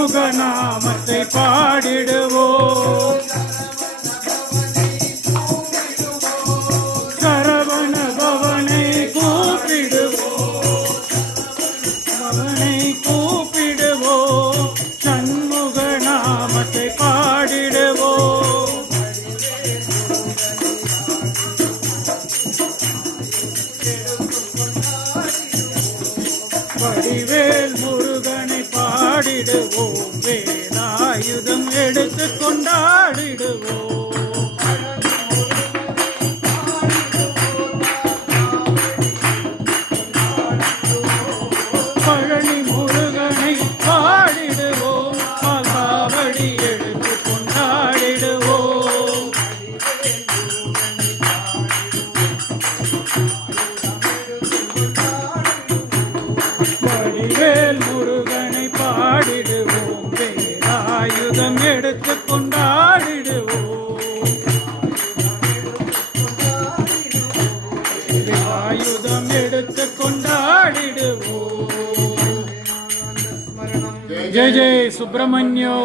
சண்முக நாமத்தை பாடிடுவோம். சரவண பவனை கூப்பிடுவோம், பவனை கூப்பிடுவோம், சண்முக நாமத்தை பாடிடுவோம். வடிவேல் முருகனை பாடிடுவோம், வேலாயுதம் எடுத்து கொண்டாடிடுவோம். பழனி முருகனை பாடிடுவோம், பால்காவடி எடுத்து கொண்டாடிடுவோம். வடிவேல் முருகனை பாடிடுவோம், வேலாயுதம் எடுத்து கொண்டாடிடுவோம். வேலாயுதம் எடுத்து கொண்டாடிடுவோம். जय जय सुब्रह्मण्यो।